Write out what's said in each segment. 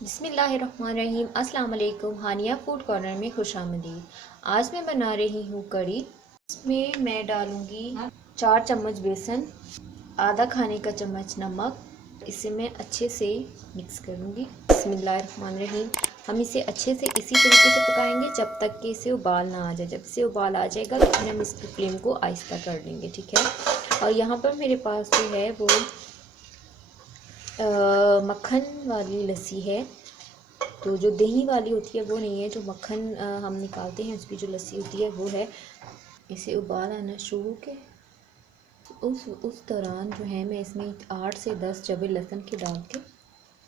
बिस्मिल्लाहिर्रहमानिर्रहीम। अस्सलाम वालेकुम। हानिया फूड कॉर्नर में खुशामदीद। आज मैं बना रही हूँ कड़ी। इसमें मैं डालूँगी 4 चम्मच बेसन, आधा खाने का चम्मच नमक। इसे मैं अच्छे से मिक्स करूँगी। बिस्मिल्लाहिर्रहमानिर्रहीम। हम इसे अच्छे से इसी तरीके से पकाएंगे जब तक कि इसे उबाल ना आ जाए। जब इसे उबाल आ जाएगा तो फिर हम इसकी फ्लेम को आहिस्ता कर देंगे, ठीक है। और यहाँ पर मेरे पास जो है वो मक्खन वाली लस्सी है। तो जो दही वाली होती है वो नहीं है, जो मक्खन हम निकालते हैं उसकी जो लस्सी होती है वो है। इसे उबाल आना शुरू के उस दौरान जो है मैं इसमें 8 से 10 जबे लहसुन के डाल के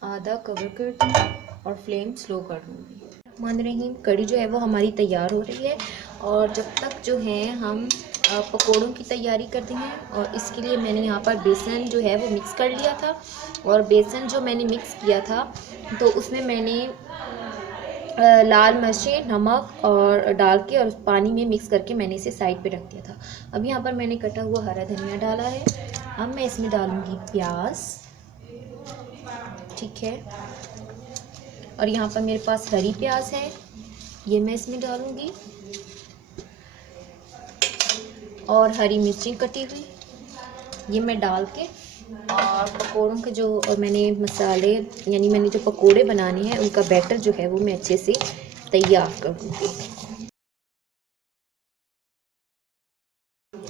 आधा कवर कर दूँगी और फ्लेम स्लो कर दूँगी। रहमान रहीम। कड़ी जो है वो हमारी तैयार हो रही है और जब तक जो है हम पकोड़ों की तैयारी करते हैं। और इसके लिए मैंने यहाँ पर बेसन जो है वो मिक्स कर लिया था। और बेसन जो मैंने मिक्स किया था तो उसमें मैंने लाल मिर्चें, नमक और डाल के और पानी में मिक्स करके मैंने इसे साइड पे रख दिया था। अब यहाँ पर मैंने कटा हुआ हरा धनिया डाला है। अब मैं इसमें डालूँगी प्याज, ठीक है। और यहाँ पर मेरे पास हरी प्याज है, ये मैं इसमें डालूँगी। और हरी मिर्ची कटी हुई ये मैं डाल के और पकोड़ों के जो मैंने मसाले यानी मैंने जो पकोड़े बनाने हैं उनका बैटर जो है वो मैं अच्छे से तैयार करूँगी।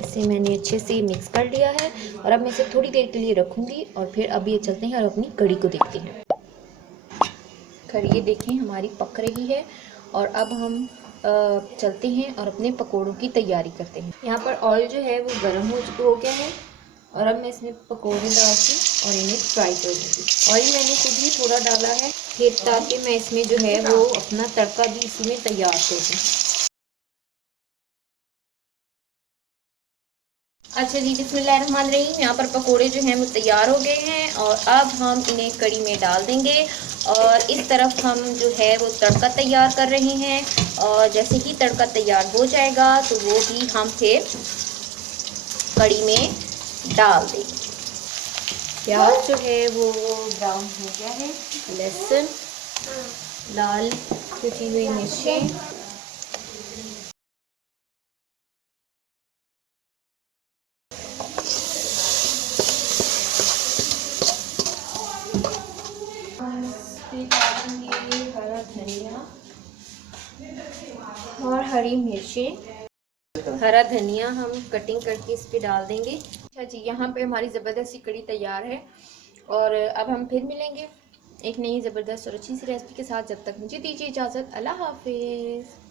इसे मैंने अच्छे से मिक्स कर लिया है और अब मैं इसे थोड़ी देर के लिए रखूँगी और फिर अब ये चलते हैं और अपनी कड़ी को देखते हैं। कड़ी ये देखें हमारी पक रही है और अब हम चलते हैं और अपने पकोड़ों की तैयारी करते हैं। यहाँ पर ऑयल जो है वो गर्म हो गया है और अब मैं इसमें पकोड़े डाल के और इन्हें फ्राई कर दूँगी। ऑयल मैंने खुद ही थोड़ा डाला है फिर ताकि मैं इसमें जो है वो अपना तड़का भी इसी में तैयार कर दूँ। अच्छा जी, बिस्मिल्लाहिर्रहमानिर्रहीम। यहाँ पर पकोड़े जो हैं वो तैयार हो गए हैं और अब हम इन्हें कड़ी में डाल देंगे। और इस तरफ हम जो है वो तड़का तैयार कर रहे हैं और जैसे ही तड़का तैयार हो जाएगा तो वो भी हम फिर कड़ी में डाल देंगे। प्याज जो है वो ब्राउन हो गया है, लहसुन, लाल कुटी हुई मिर्चें, हरा धनिया और हरी मिर्चें। हरा धनिया हम कटिंग करके इस पे डाल देंगे। अच्छा जी, यहाँ पे हमारी ज़बरदस्ती कड़ी तैयार है और अब हम फिर मिलेंगे एक नई ज़बरदस्त और अच्छी सी रेसिपी के साथ। जब तक मुझे दीजिए इजाज़त। अल्लाह हाफिज़।